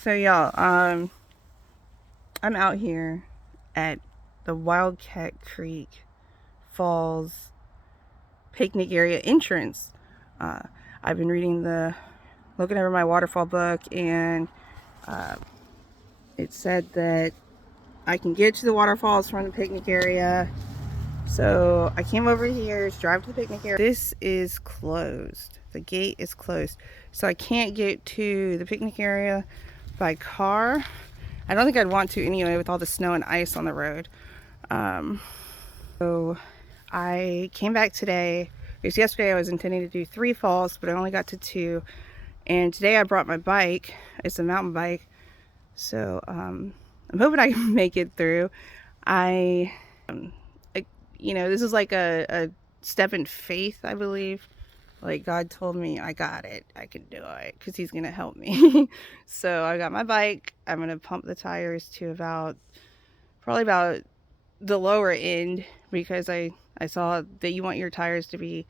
So y'all, I'm out here at the Wildcat Creek Falls picnic area entrance. I've been looking over my waterfall book, and it said that I can get to the waterfalls from the picnic area. So I came over here to drive to the picnic area. This is closed. The gate is closed. So I can't get to the picnic area by car. I don't think I'd want to anyway with all the snow and ice on the road. So I came back today. Because yesterday I was intending to do 3 falls, but I only got to 2. And today I brought my bike. It's a mountain bike. So I'm hoping I can make it through. This is like a step in faith, I believe. Like, God told me I got it, I can do it, because he's gonna help me. So I got my bike. I'm gonna pump the tires to probably about the lower end, because I saw that you want your tires to be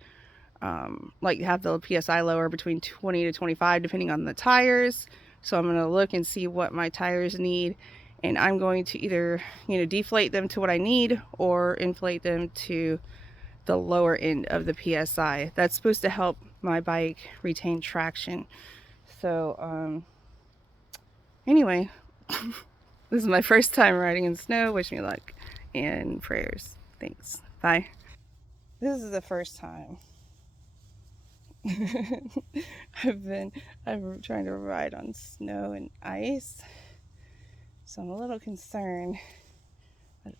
like have the PSI lower between 20 to 25 depending on the tires. So I'm gonna look and see what my tires need, and I'm going to either deflate them to what I need or inflate them to the lower end of the PSI. That's supposed to help my bike retain traction. So anyway, this is my first time riding in snow. Wish me luck and prayers. Thanks. Bye. This is the first time I'm trying to ride on snow and ice, so I'm a little concerned. I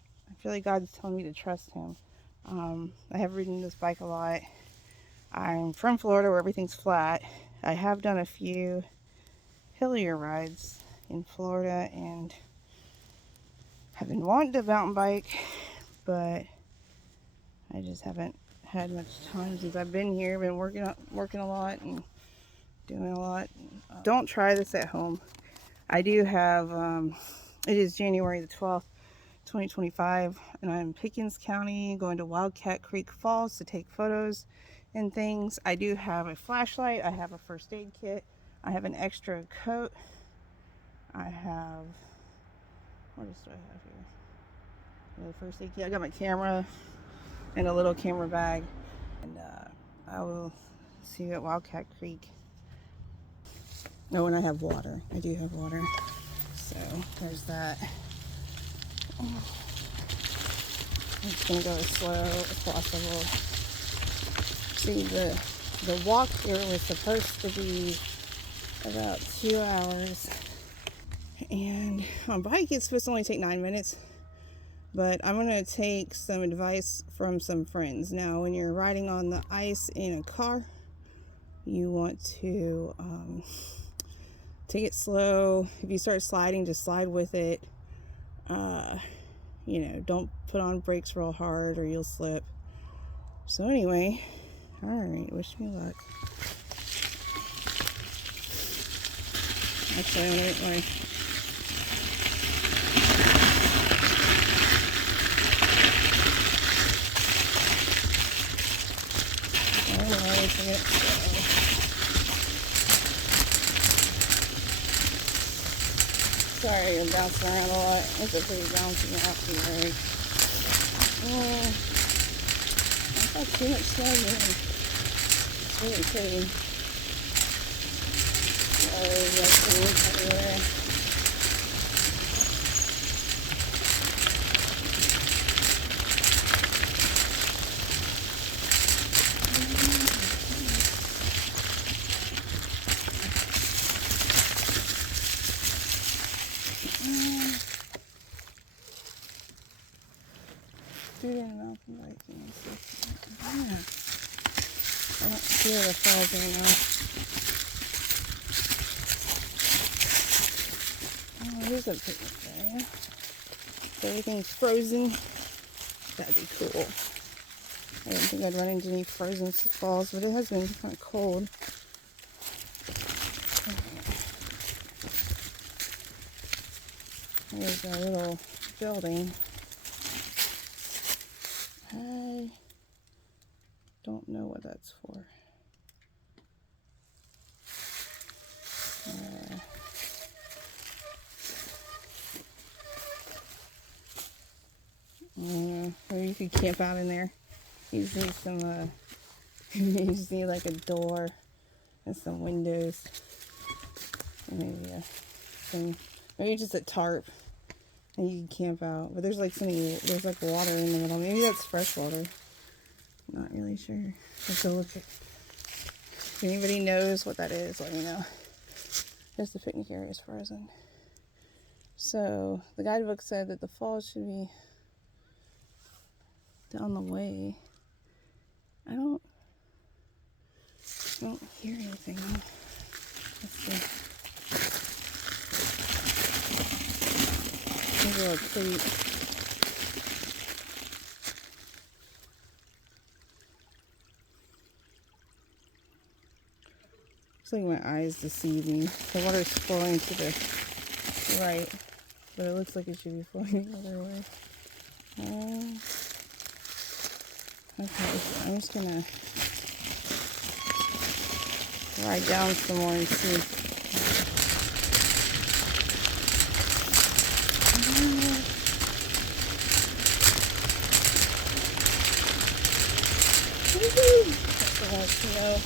feel like God's telling me to trust him. I have ridden this bike a lot. I'm from Florida where everything's flat. I have done a few hillier rides in Florida and have been wanting to mountain bike, but I just haven't had much time since I've been here. Been working a lot and doing a lot. Don't try this at home. I do have, it is January the 12th, 2025, and I'm in Pickens County going to Wildcat Creek Falls to take photos and things. I do have a flashlight. I have a first aid kit. I have an extra coat. I have, what else do I have here? The first aid kit. I got my camera and a little camera bag, and I will see you at Wildcat Creek. Oh, and I have water. I do have water. So there's that. I'm just gonna go as slow as possible. See, the walk here was supposed to be about 2 hours, and on bike it's supposed to only take 9 minutes. But I'm gonna take some advice from some friends. Now, when you're riding on the ice in a car, you want to take it slow. If you start sliding, just slide with it. Don't put on brakes real hard or you'll slip. So anyway, all right, wish me luck. Actually, I'm gonna get my Sorry, I'm bouncing around a lot. It's a pretty bouncy mountain road. I've got too much snow here. It's really pretty. Everywhere. Student mountain biking. Yeah. I don't feel the falls anymore. Oh, here's a picnic area. So everything's frozen. That'd be cool. I didn't think I'd run into any frozen falls, but it has been kind of cold. There's a little building. I don't know what that's for. could camp out in there. You just need some, you just need like a door and some windows. And maybe maybe just a tarp. And you can camp out. But there's like there's like water in the middle. Maybe that's fresh water. I'm not really sure. Let's go look at. If anybody knows what that is, let me know. There's the picnic area is frozen. So the guidebook said that the falls should be down the way. I don't hear anything. Let's see. Maybe a little plate. It's like my eyes deceive me. The water's flowing to the right, but it looks like it should be flowing the other way. Okay, so I'm just gonna ride down some more and see. That's a lot of snow.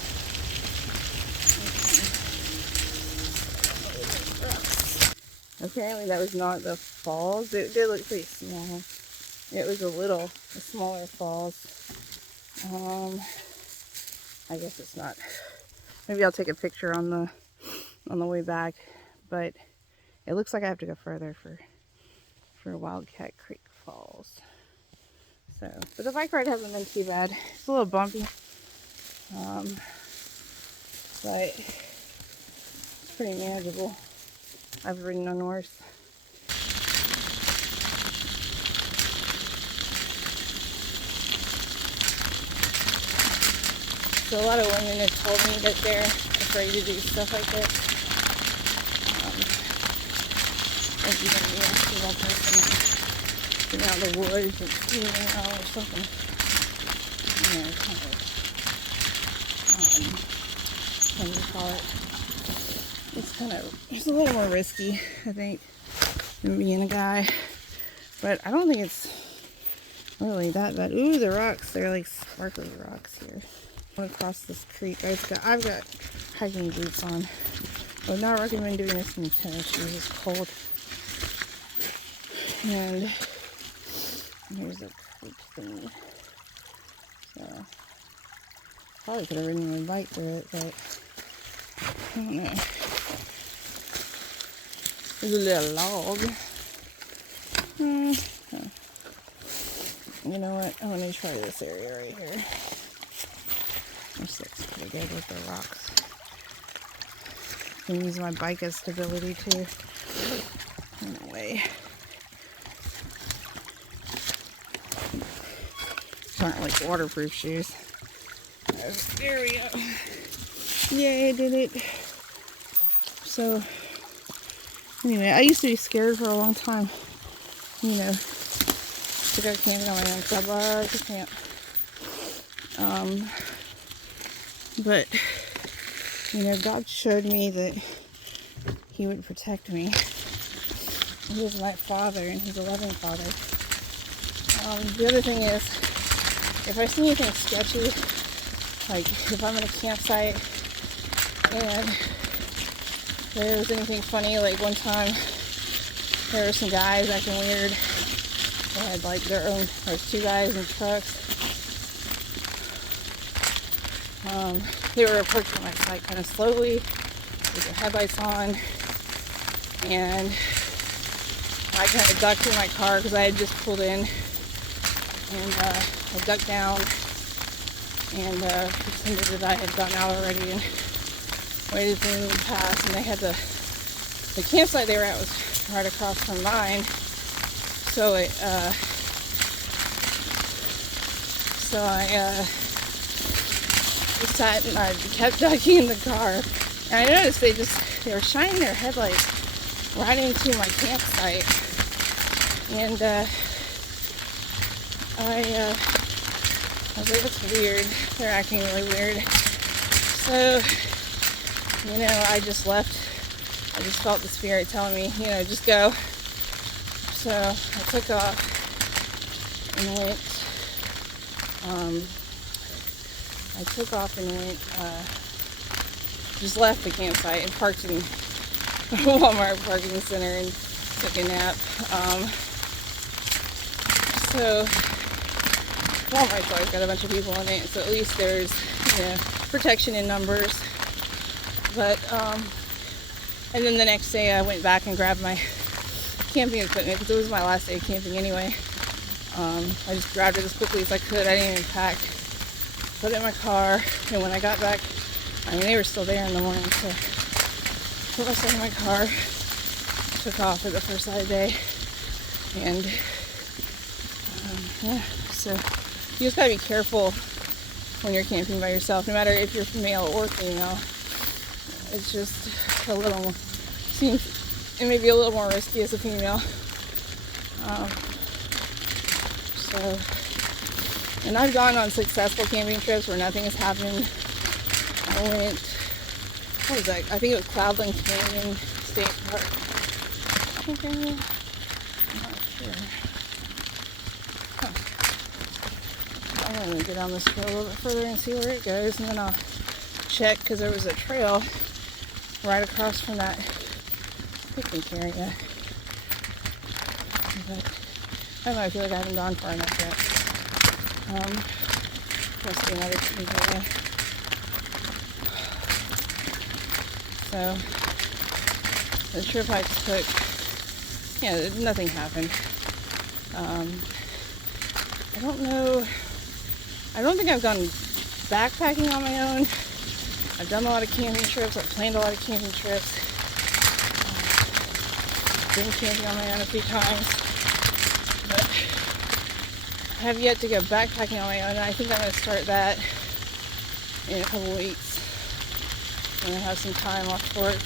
Apparently that was not the falls. It did look pretty small. It was a smaller falls. I guess it's not. Maybe I'll take a picture on the way back. But it looks like I have to go further for Wildcat Creek Falls. So, but the bike ride hasn't been too bad. It's a little bumpy. But it's pretty manageable. I've ridden on worse. So a lot of women have told me that they're afraid to do stuff like this. Like even me, actually, one person getting out of the woods and skiing out or something. You know, what do you call it? It's a little more risky, I think, than being a guy. But I don't think it's really that bad. Ooh, the rocks. They're like sparkly rocks here. I went across this creek. I've got hiking boots on. I would not recommend doing this in tennis shoes. It's cold. And here's a creek thingy. So, probably could have ridden my bike through it, but I don't know. There's a little log. You know what? I'm going to try this area right here. This looks pretty good with the rocks. I can use my bike as stability too. In a way. These aren't like waterproof shoes. There we go. Yay, I did it. So, anyway, I used to be scared for a long time, you know, to go camping on my own because I love to camp. But, you know, God showed me that He would protect me. He is my Father, and He's a loving Father. The other thing is, if I see anything sketchy, like if I'm in a campsite and there was anything funny, like one time there were some guys acting weird. They had like their own, there was 2 guys in trucks. They were approaching my site kind of slowly with their headlights on, and I kind of ducked in my car because I had just pulled in, and I ducked down and pretended that I had gotten out already and waited for them to pass. And they had the campsite they were at was right across from mine, so I just sat and I kept ducking in the car, and I noticed they were shining their headlights right into my campsite, and I was like, that's weird. They're acting really weird. So, you know, I just left. I just felt the Spirit telling me, you know, just go. So I took off and went I took off and went, just left the campsite and parked in Walmart parking center and took a nap. So Walmart's always got a bunch of people in it, so at least there's, protection in numbers. But and then the next day I went back and grabbed my camping equipment because it was my last day of camping anyway. I just grabbed it as quickly as I could. I didn't even pack. Put it in my car, and when I got back, they were still there in the morning, so put my stuff in my car, took off for the first side of the day, and so you just gotta be careful when you're camping by yourself, no matter if you're male or female. It's just a little, it may be a little more risky as a female. And I've gone on successful camping trips where nothing has happened. I went, what was that? I think it was Cloudland Canyon State Park. I'm not sure. I'm going to get on this trail a little bit further and see where it goes, and then I'll check, because there was a trail right across from that picnic area. But I don't know, I feel like I haven't gone far enough yet. Must be another tree area. So the trip I took, nothing happened. I don't know. I don't think I've gone backpacking on my own. I've done a lot of camping trips. I've planned a lot of camping trips. Been camping on my own a few times. But I have yet to go backpacking on my own. I think I'm going to start that in a couple weeks. I'm going to have some time off work.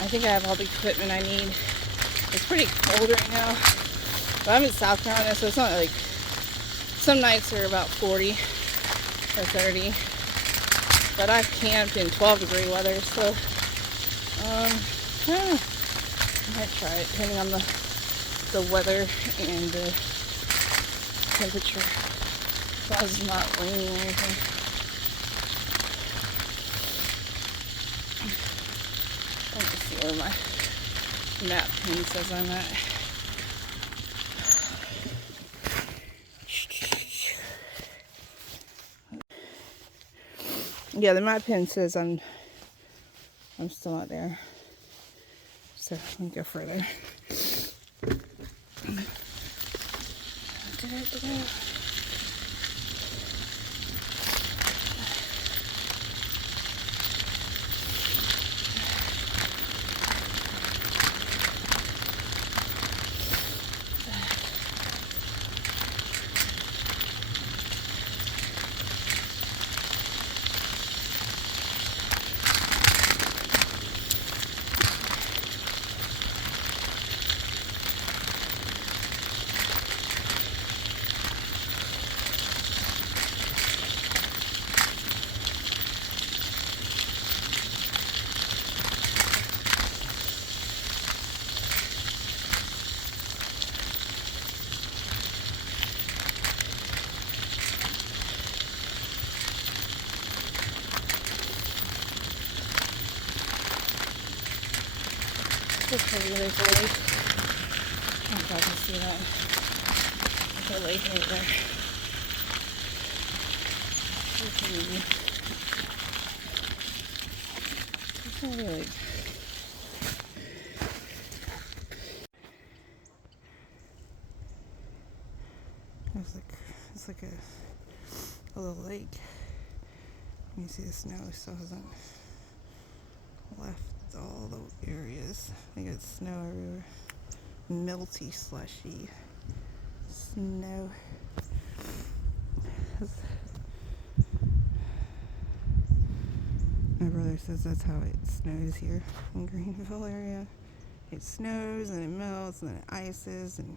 I think I have all the equipment I need. It's pretty cold right now. But I'm in South Carolina, so it's not like, some nights are about 40 or 30. But I've camped in 12-degree weather, so I might try it, depending on the weather and the temperature. As long as it's not raining or anything. Let me see where my map pin says I'm at. Yeah, the map pin says I'm still not there. So let me go further. Just maybe there's a lake. I don't know if I can see that. There's a lake right there. There's not really. It's like a little lake. You see the snow still hasn't left all the areas. I think it's snow everywhere. Melty, slushy snow. My brother says that's how it snows here in Greenville area. It snows and it melts and then it ices and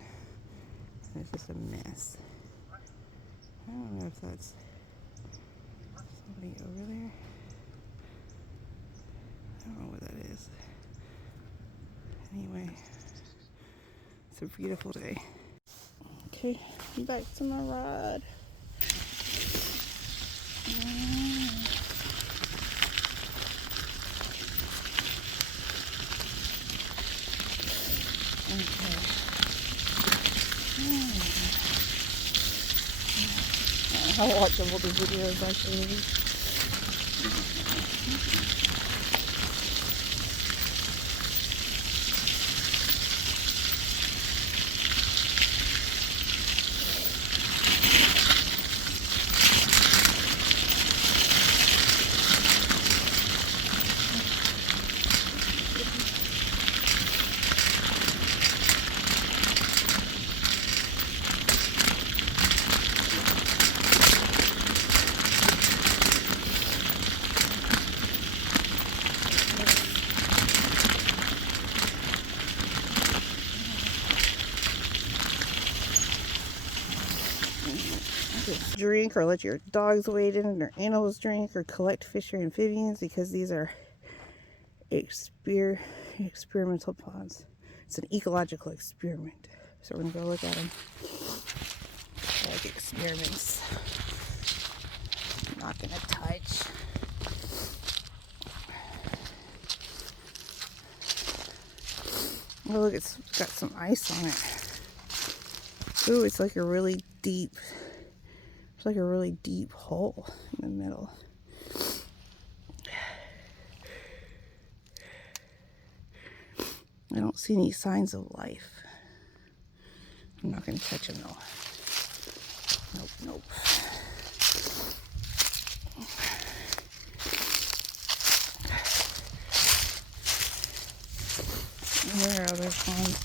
it's just a mess. I don't know if that's somebody over there. I don't know what that is. Anyway, it's a beautiful day. Okay, Back to my rod. Okay. I'll watch some older videos actually. Drink or let your dogs wade in or animals drink or collect fish or amphibians, because these are experimental ponds. It's an ecological experiment. So we're gonna go look at them like experiments. I'm not gonna touch. Oh look, it's got some ice on it. Ooh, it's like a really deep, it's like a really deep hole in the middle. I don't see any signs of life. I'm not going to touch them though. Nope, nope. Where are other ponds?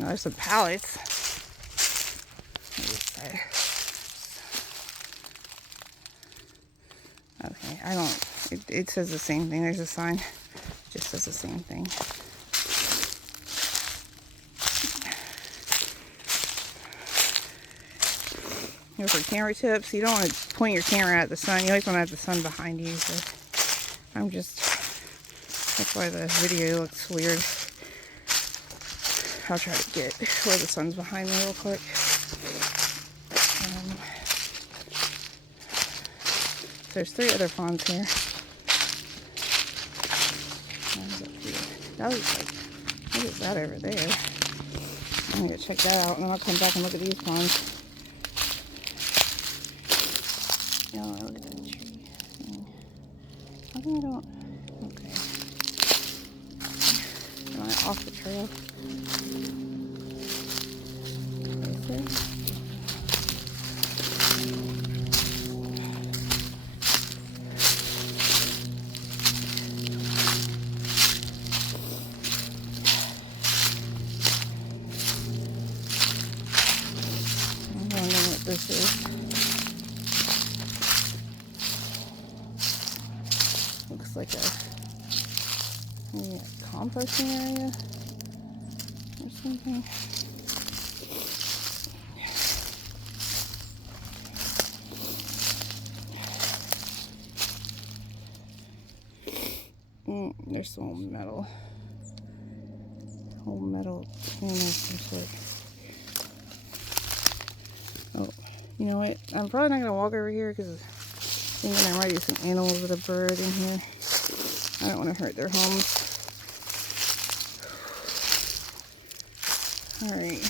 Oh, there's some pallets. Okay, I don't, it says the same thing. There's a sign. It just says the same thing. You know, for camera tips, you don't want to point your camera at the sun. You always want to have the sun behind you. So I'm just, that's why the video looks weird. I'll try to get where the sun's behind me real quick. There's 3 other ponds here. That looks like, what is that over there? I'm gonna check that out and then I'll come back and look at these ponds. Yeah, look at that tree. How come I don't? Okay. Am I off the trail? Is there? This is. Looks like maybe a composting area or something. There's some old metal tin or some sort. Oh, you know what? I'm probably not gonna walk over here because I'm thinking there might be some animals that have burrowed in here. I don't want to hurt their homes. Alright.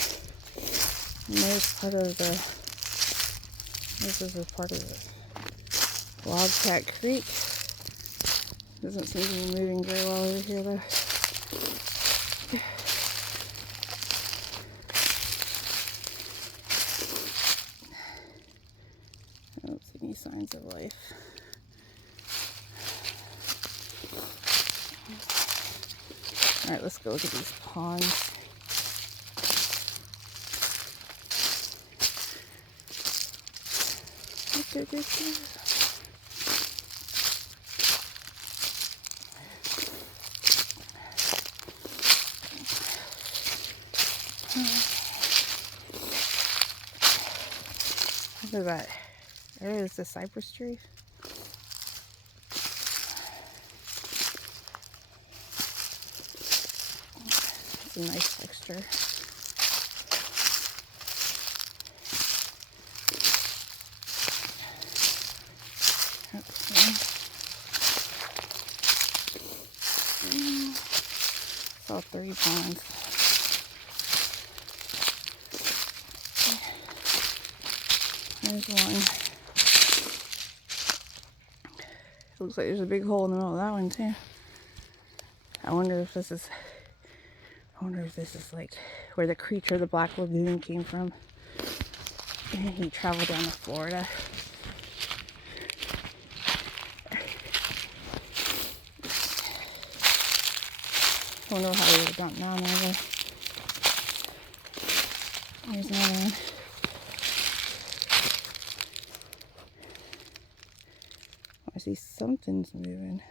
This is a part of the Wildcat Creek. Doesn't seem to be moving very well over here though. I don't see any signs of life. Alright, let's go look at these ponds. Look at that. There is the cypress tree. It's a nice texture. saw 3 ponds. There's one. It looks like there's a big hole in the middle of that one too. I wonder if this is like where the creature, the Black Lagoon, came from. And he traveled down to Florida. I wonder how he would have gotten down there. There's another one. I see something's moving.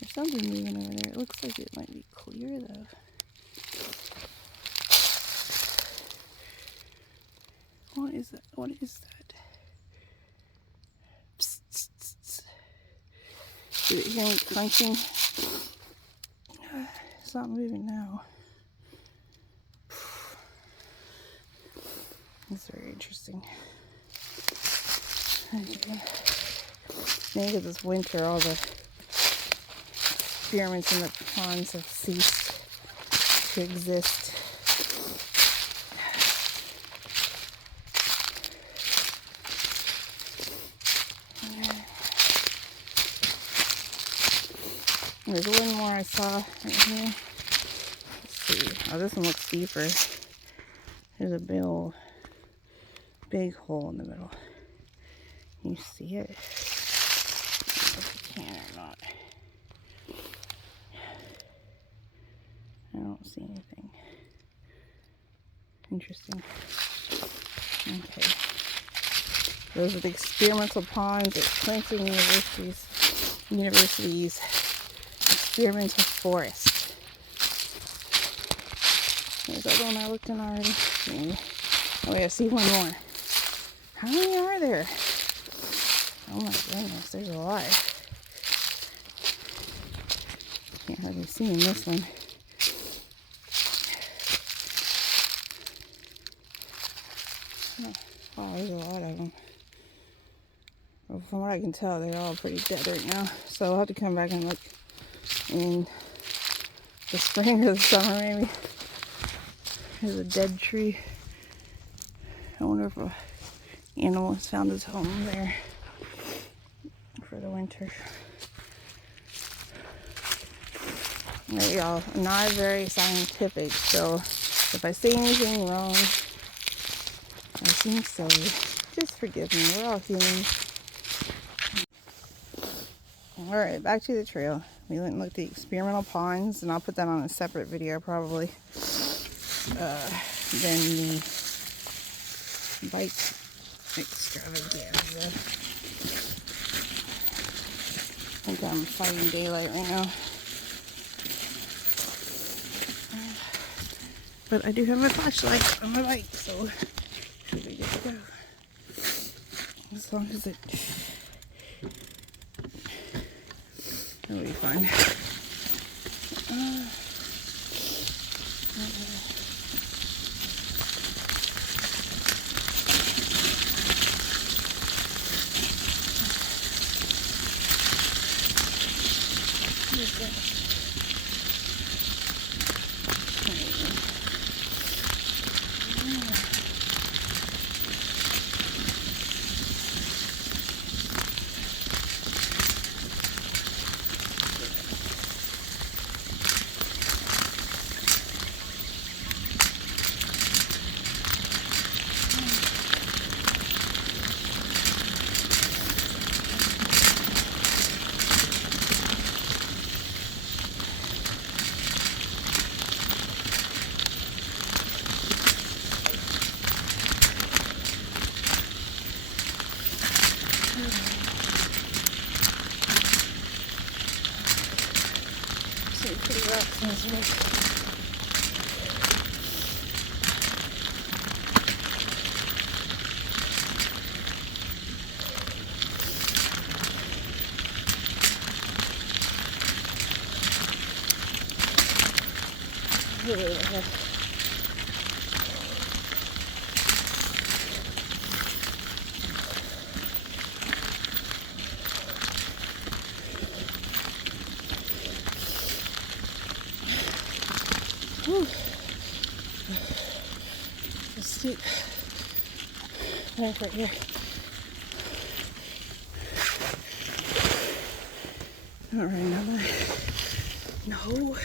There's something moving over there. It looks like it might be clear though. What is that? What is that? Psst, psst, psst. Do you hear me crunching? It's not moving now. That's very interesting. Okay. Maybe this winter all the experiments in the ponds have ceased to exist. There's one more I saw right here. Let's see. Oh, this one looks deeper. There's a big hole in the middle. You see it? If you can or not. I don't see anything. Interesting. Okay. Those are the experimental ponds at Clemson University's Experimental Forest. There's the other one I looked in already. Oh wait, I see one more. How many are there? Oh my goodness, there's a lot. Can't hardly see in this one. Wow, there's a lot of them. Well, from what I can tell, they're all pretty dead right now. So I'll have to come back and look in the spring or the summer maybe. There's a dead tree. I wonder if an animal has found his home there for the winter. Alright, y'all, I'm not very scientific, so if I say anything wrong, I seem silly. Just forgive me. We're all human. Alright, back to the trail. We went and looked at the experimental ponds, and I'll put that on a separate video probably. Than the bike extravaganza. I think I'm fighting daylight right now. But I do have my flashlight on my bike, so should be good to go. As long as it'll be fine. steep bank right here. Not right now, no.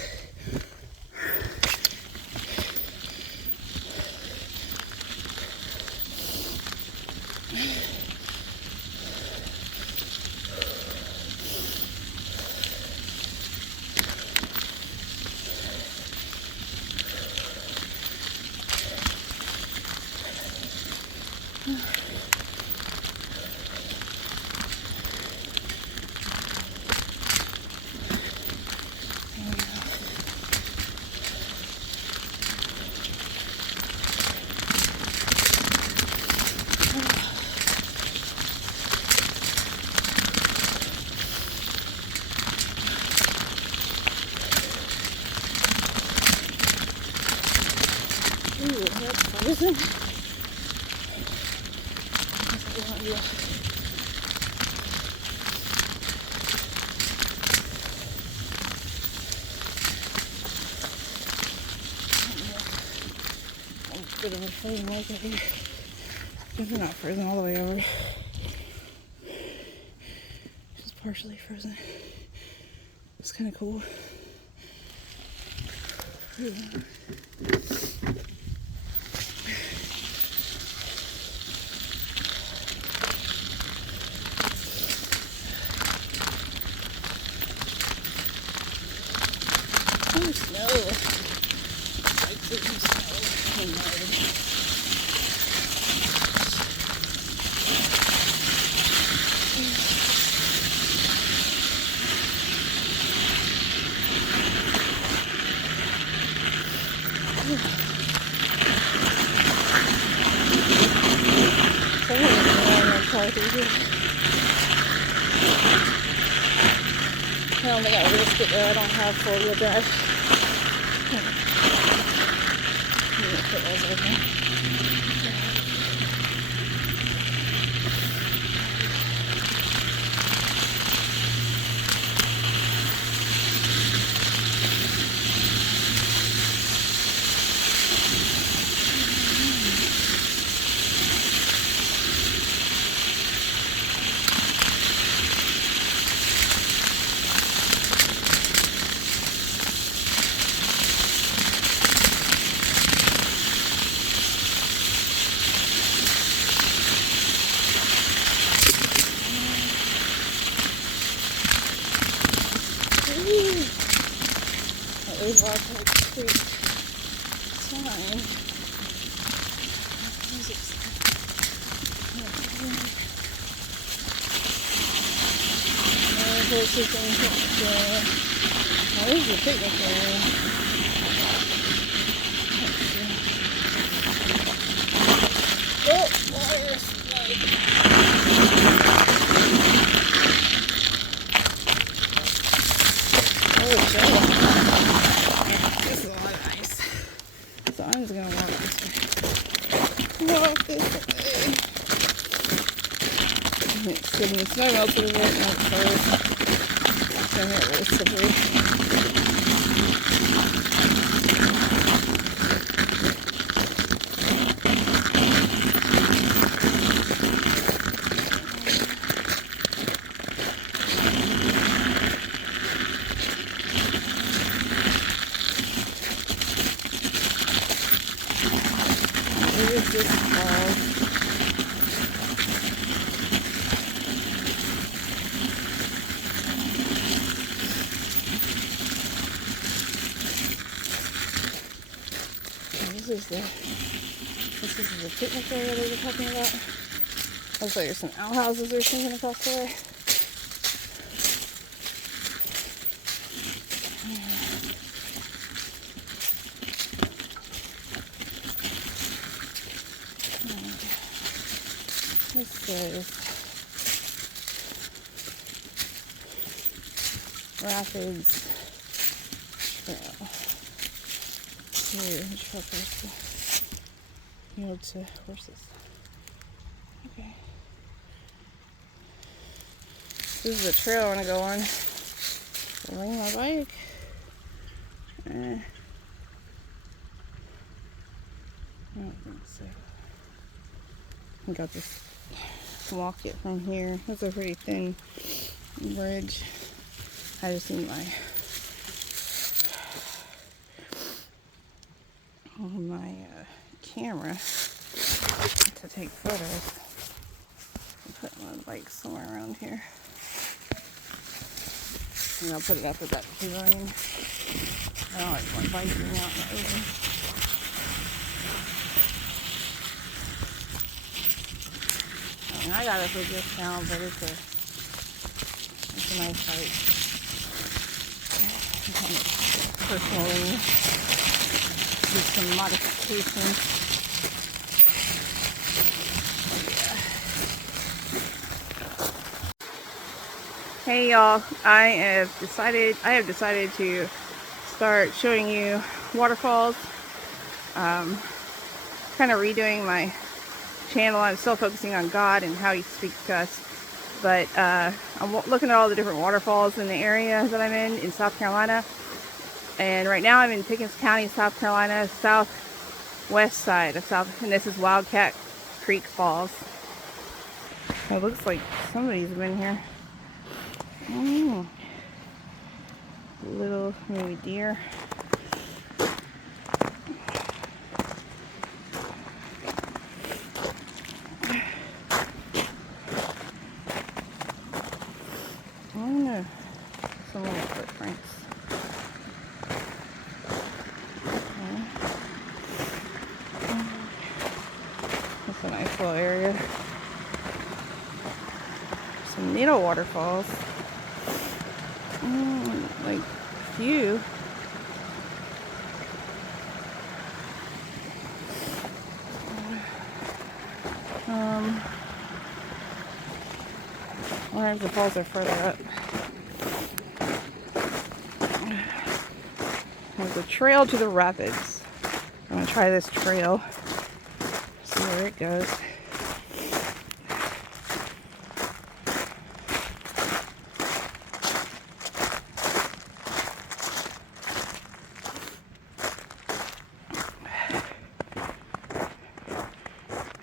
Ooh, that's frozen. A bit of a frozen lake right here. If they're not frozen all the way over. Just partially frozen. It's kind of cool. Ooh. Oh, snow. Like freaking snow. Oh, no. I don't think I risk it though. I don't have 4-wheel drive. I'm gonna put those open. That is Wildcat Creek sign. Horses and picture. Oh, this is a picnic area. Let's see. Oh, water snake. Oh, shit. This is a lot of ice. So I'm just gonna walk this way. Walk this way. It's getting the snow melted a bit and it's froze. It's gonna get really slippery. Where is this fall? This is the picnic area they were talking about. Looks like there's some outhouses or something across the way. This is Rapids Trail. Yield to horses. Okay. This is the trail I want to go on. Bring my bike. I don't think so. think I'll just walk it from here. That's a pretty thin bridge. I just need my camera to take photos. I'll put my bike somewhere around here. And I'll put it up with that pavilion. I don't like my bike being out in the open. I mean, I got it for a discount, but it's a nice bike. Personally, do some modifications. Hey y'all, I have decided to start showing you waterfalls. Kind of redoing my channel. I'm still focusing on God and how He speaks to us, but I'm looking at all the different waterfalls in the area that I'm in South Carolina. And right now I'm in Pickens County, South Carolina, southwest side of South, and this is Wildcat Creek Falls. It looks like somebody's been here. Little maybe deer. Some little footprints. That's a nice little area. Some needle waterfalls. Like few. I wonder if the falls are further up. There's a trail to the rapids. I'm gonna try this trail. See where it goes.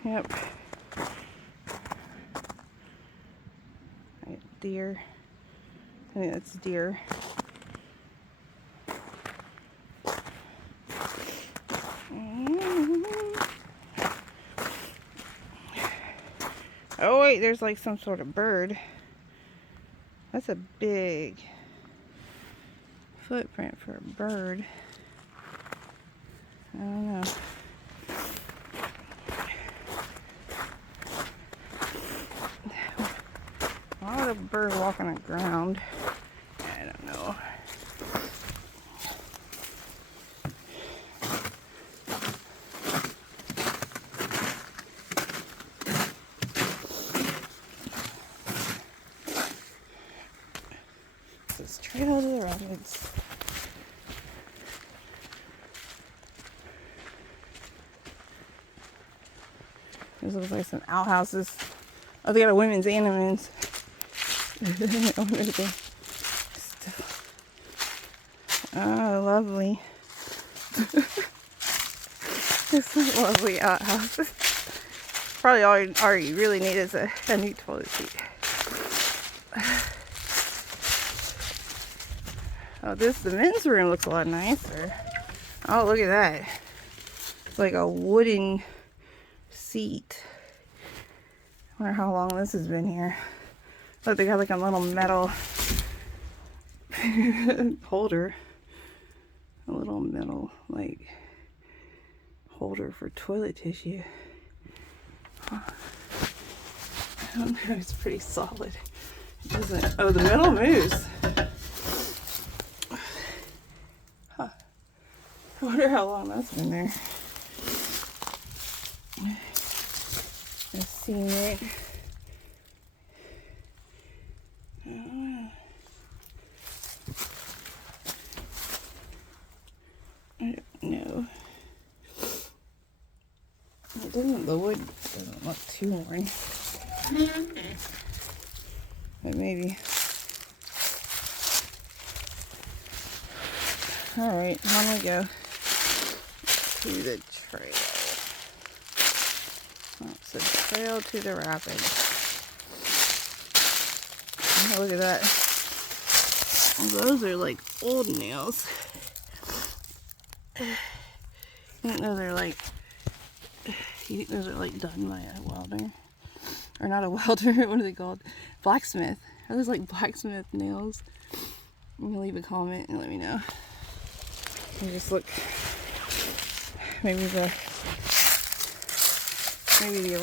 Yep. Right, deer. I think that's deer. Oh wait, there's like some sort of bird. That's a big footprint for a bird. I don't know. Why would a bird walk on the ground? I don't know. This trail to the rapids. This looks like some outhouses. Oh, they got a women's and a men's. Oh, lovely. It's a lovely outhouse. Probably all you really need is a new toilet seat. Oh, the men's room looks a lot nicer. Oh, look at that. It's like a wooden seat. I wonder how long this has been here. Look, they got like a little metal holder. A little metal, like, holder for toilet tissue. Huh. I don't know, it's pretty solid. It doesn't, oh, the metal moves. Huh. I wonder how long that's been there. I've seen it. I don't know. It doesn't, the wood doesn't look too worn. But maybe. Alright, on we go to the trail. Let's the trail to the rapids. Oh, look at that. Those are like old nails. I think those are like, done by a welder? Or not a welder, what are they called? Blacksmith. Are those like blacksmith nails? You can leave a comment and let me know. You just look, maybe the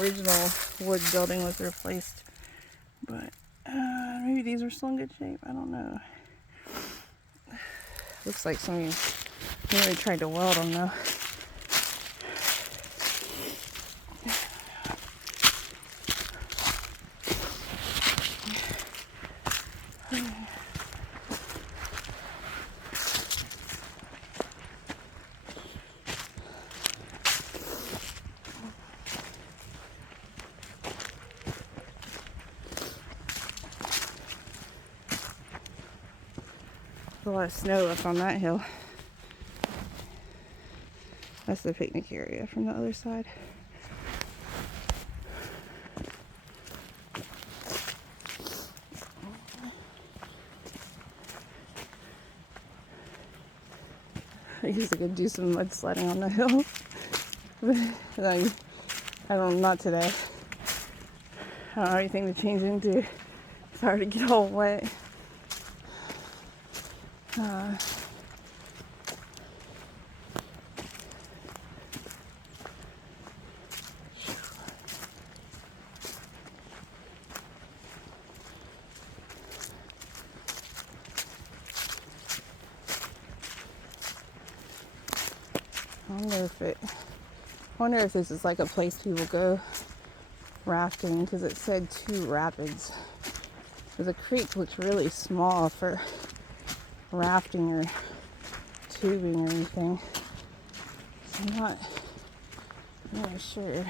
original wood building was replaced, but maybe these are still in good shape. I don't know. Looks like somebody really tried to weld them though. A lot of snow left on that hill. That's the picnic area from the other side. I guess I could do some mud sledding on the hill. But I don't know, not today. I don't have anything to change into. It's hard to get all wet. I wonder if this is like a place people go rafting, because it said 2 rapids. The creek looks really small for rafting or tubing or anything. So I'm not really sure.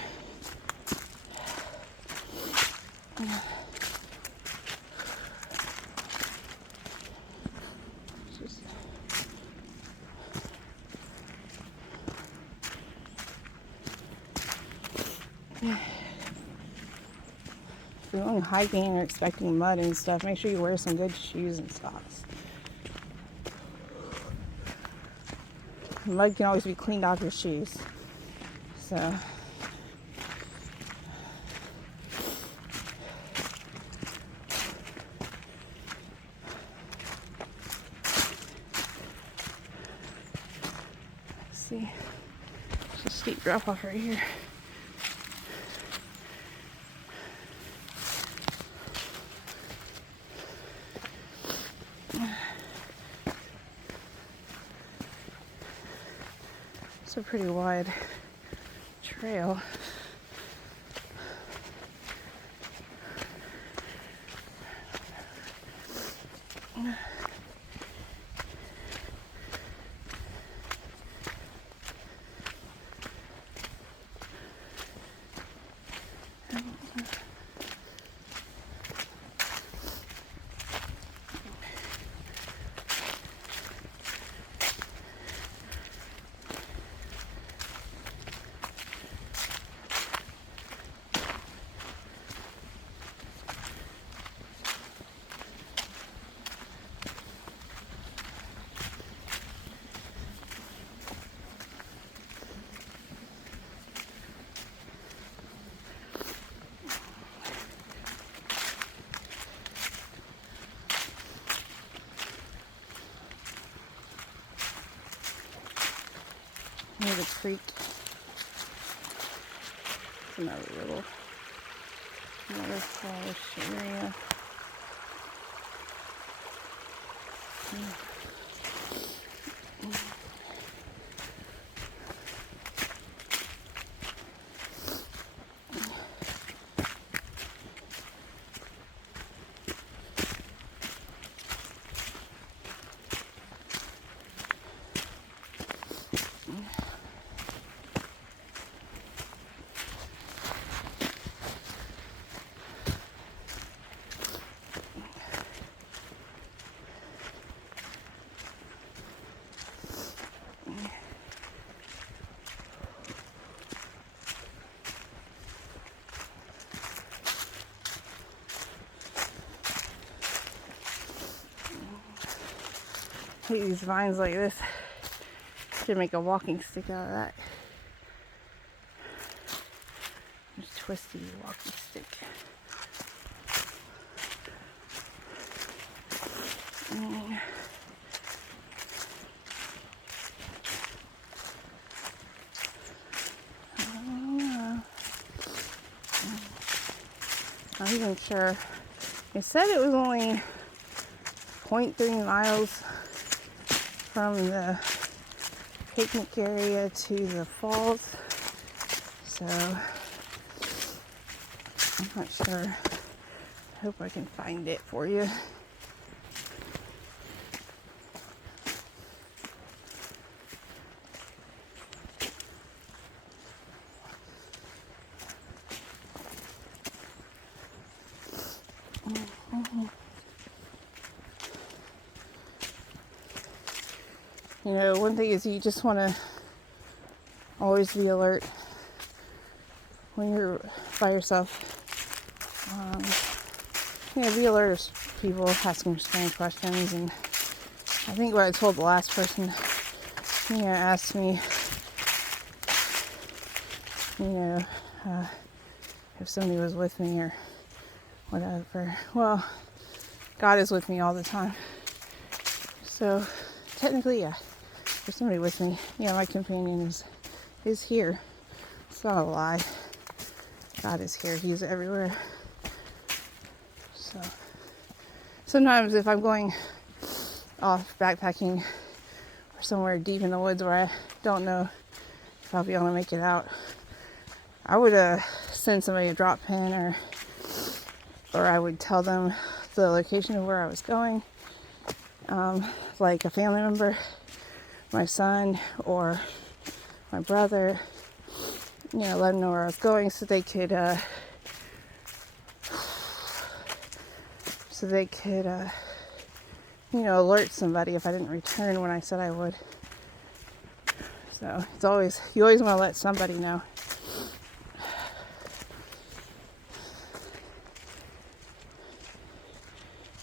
If you're going hiking and you're expecting mud and stuff, make sure you wear some good shoes and socks. Mud can always be cleaned off your shoes. So see, it's a steep drop off right here. It's a pretty wide trail. Near the creek. It's another smallish area. these vines like this. Should make a walking stick out of that. Just twisty walking stick. Not even sure. It said it was only 0.3 miles from the picnic area to the falls, so I'm not sure. I hope I can find it for you. You know, one thing is you just want to always be alert when you're by yourself. Be alert of people asking strange questions. And I think what I told the last person, asked me, if somebody was with me or whatever. Well, God is with me all the time. So technically, yeah, there's somebody with me. Yeah, my companion is here. It's not a lie. God is here. He's everywhere. So sometimes if I'm going off backpacking or somewhere deep in the woods where I don't know if I'll be able to make it out, I would send somebody a drop pin, or I would tell them the location of where I was going, like a family member, my son or my brother, let them know where I was going so they could alert somebody if I didn't return when I said I would. So you always want to let somebody know.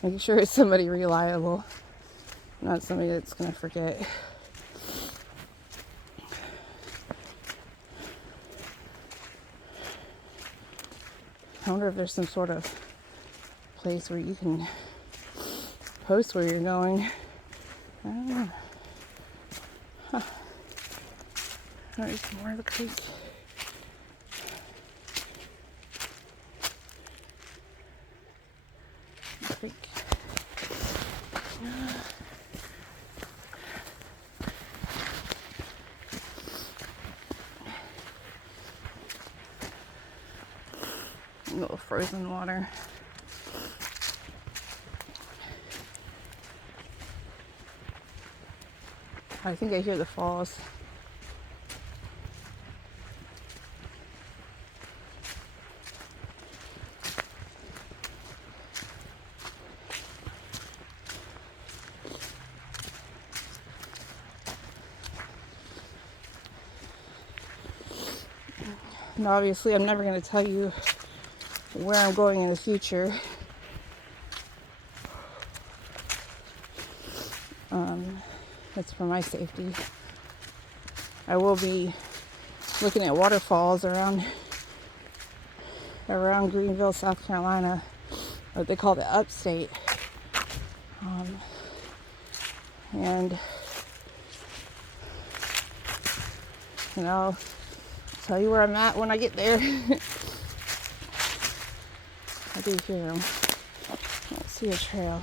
Making sure it's somebody reliable, not somebody that's going to forget. I wonder if there's some sort of place where you can post where you're going. I don't know. Huh. There's more of the creek. A little frozen water. I think I hear the falls. And obviously I'm never going to tell you where I'm going in the future. That's for my safety. I will be looking at waterfalls around Greenville, South Carolina, what they call the upstate. And I'll tell you where I'm at when I get there. I do hear them. I don't see a trail.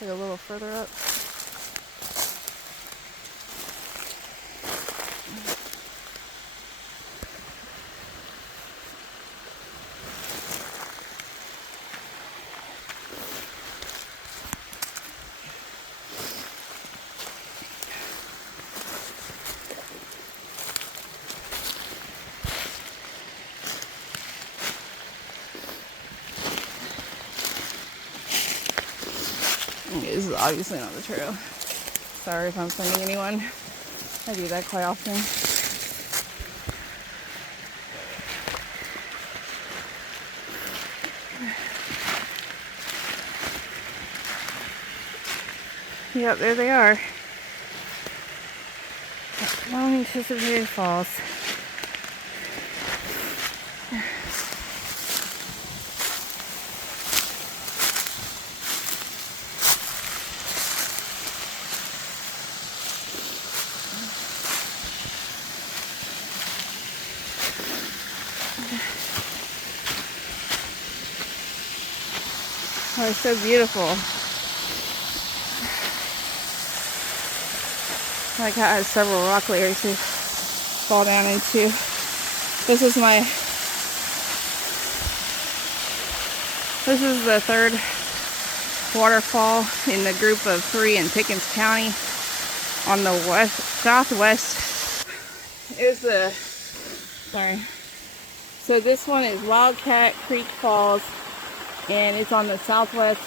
Like a little further up. This is obviously not the trail. Sorry if I'm offending anyone. I do that quite often. Yep, there they are. Long anticipated falls. Oh, it's so beautiful. Like how it has several rock layers to fall down into. This is the third waterfall in the group of 3 in Pickens County on the southwest. So this one is Wildcat Creek Falls, and it's on the southwest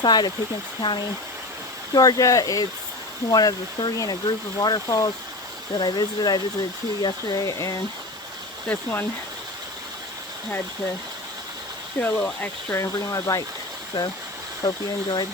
side of Pickens County, Georgia. It's one of the 3 in a group of waterfalls that I visited. I visited 2 yesterday, and this one had to do a little extra and bring my bike. So hope you enjoyed.